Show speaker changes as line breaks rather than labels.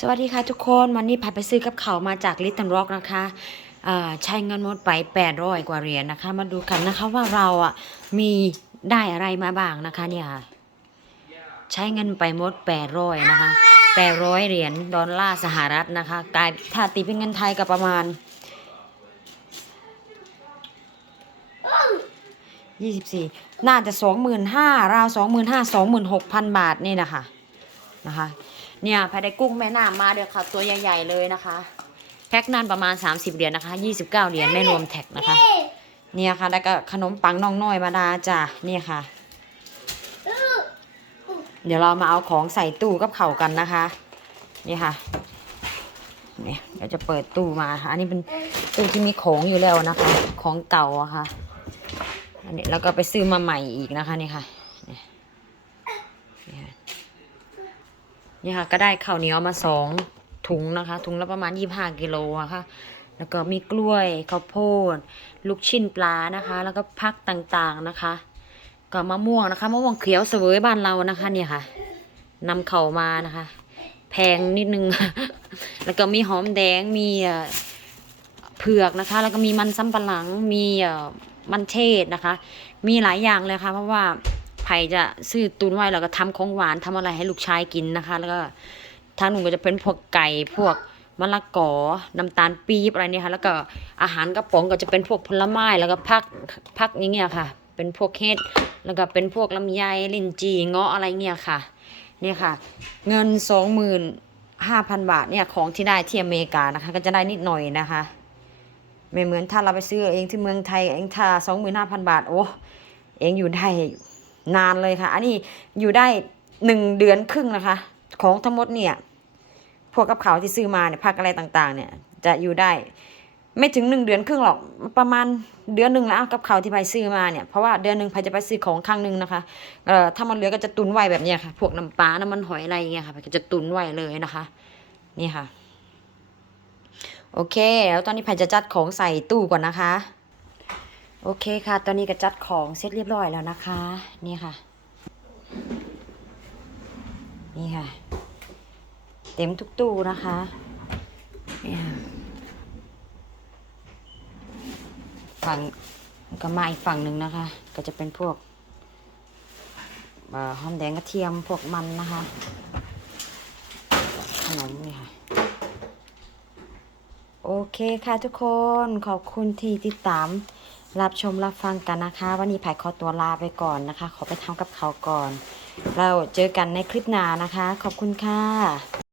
สวัสดีค่ะทุกคนวันนี้พาไปซื้อกับเขามาจากลิตเติ้ลร็อกนะคะใช้เงินหมดไป 800 กว่าเหรียญนะคะ มาดูกันนะคะว่าเราอะมีได้อะไรมาบ้างนะคะเนี่ยค่ะใช้เงินไปหมด 800 นะคะ 800 เหรียญดอลลาร์สหรัฐนะคะกลายถ้าตีเป็นเงินไทยก็ประมาณ 24 น่าจะ 25,000ราว 25,000 26,000 บาทนี่นะคะนะคะ เนี่ยภายในกุ้งแม่น้ำมาเดี๋ยวค่ะ ตัวใหญ่ๆเลยนะคะ แพ็คนั้นประมาณ 30 เหรียญนะคะ 29 เหรียญไม่รวมแท็กนะคะ เนี่ยค่ะ แล้วก็ขนมปังน้องน้อยมาดาจ้ะเนี่ยค่ะ เดี๋ยวเรามาเอาของใส่ตู้กับเข่ากันนะคะ นี่ค่ะเนี่ยเดี๋ยวจะเปิดตู้มาค่ะ อันนี้เป็นตู้ที่มีของอยู่แล้วนะคะ ของเก่าอะค่ะ อันนี้แล้วก็ไปซื้อมาใหม่อีกนะคะนี่ค่ะเนี่ยนี่ค่ะ นี่ค่ะก็ได้ข้าวเหนียวมาสองถุงนะคะ ถุงละประมาณยี่ห้ากิโลอะค่ะ แล้วก็มีกล้วยข้าวโพด ลูกชิ้นปลานะคะ แล้วก็พักต่างๆนะคะ ก็มะม่วงนะคะมะม่วงเขียวเสวยบ้านเรานะคะเนี่ยค่ะนำเข้ามานะคะ แพงนิดนึง แล้วก็มีหอมแดงมีเผือกนะคะ แล้วก็มีมันสำปะหลังมีมันเทศนะคะ มีหลายอย่างเลยค่ะ เพราะว่า ไผ่จะซื้อตุนไว้แล้วก็ทำของหวานทำอะไรให้ลูกชายกินนะคะ แล้วก็ทางหนูก็จะเป็นพวกไก่พวกมะละกอน้ำตาลปี๊บอะไรเนี่ยค่ะ แล้วก็อาหารกระป๋องก็จะเป็นพวกผลไม้แล้วก็พักพักอย่างเงี้ยค่ะ เป็นพวกเฮ็ดแล้วก็เป็นพวกลำไยลิ้นจี่เงาะอะไรเงี้ยค่ะ เนี่ยค่ะ เงินสองหมื่นห้าพันบาทเนี่ยของที่ได้ที่อเมริกานะคะ ก็จะได้นิดหน่อยนะคะ ไม่เหมือนถ้าเราไปซื้อเองที่เมืองไทยเองถ้าสองหมื่นห้าพันบาทโอ้เองอยู่ได้ นานเลยค่ะ อันนี้อยู่ได้หนึ่งเดือนครึ่งนะคะ ของทั้งหมดเนี่ย พวกกับเขาที่ซื้อมาเนี่ยพักอะไรต่างๆ เนี่ย จะอยู่ได้ไม่ถึงหนึ่งเดือนครึ่งหรอกประมาณเดือนหนึ่งแล้วกับเขาวที่ไปซื้อมาเนี่ยเพราะว่าเดือนหนึ่งไปจะไปซื้อของครั้งหนึ่งนะคะเอ่อถ้ามันเหลือก็จะตุนไว้แบบนี้ค่ะ พวกน้ำปลาน้ำมันหอยอะไรอย่างเงี้ยค่ะก็จะตุนไว้เลยนะคะ นี่ค่ะ โอเค แล้วตอนนี้ไผ่จะจัดของใส่ตู้ก่อนนะคะ โอเคค่ะ ตอนนี้ก็จัดของเสร็จเรียบร้อยแล้วนะคะ นี่ค่ะ นี่ค่ะ เต็มทุกตู้นะคะนี่ค่ะฝั่งก็มาอีกฝั่งหนึ่งนะคะ ก็จะเป็นพวกหอมแดงกระเทียมพวกมันนะคะ ขนมนี่ค่ะ โอเคค่ะทุกคนขอบคุณที่ติดตาม รับชมรับฟังกันนะคะ วันนี้ไผ่ขอตัวลาไปก่อนนะคะ ขอไปทำกับเขาก่อน เราเจอกันในคลิปหน้านะคะ ขอบคุณค่ะ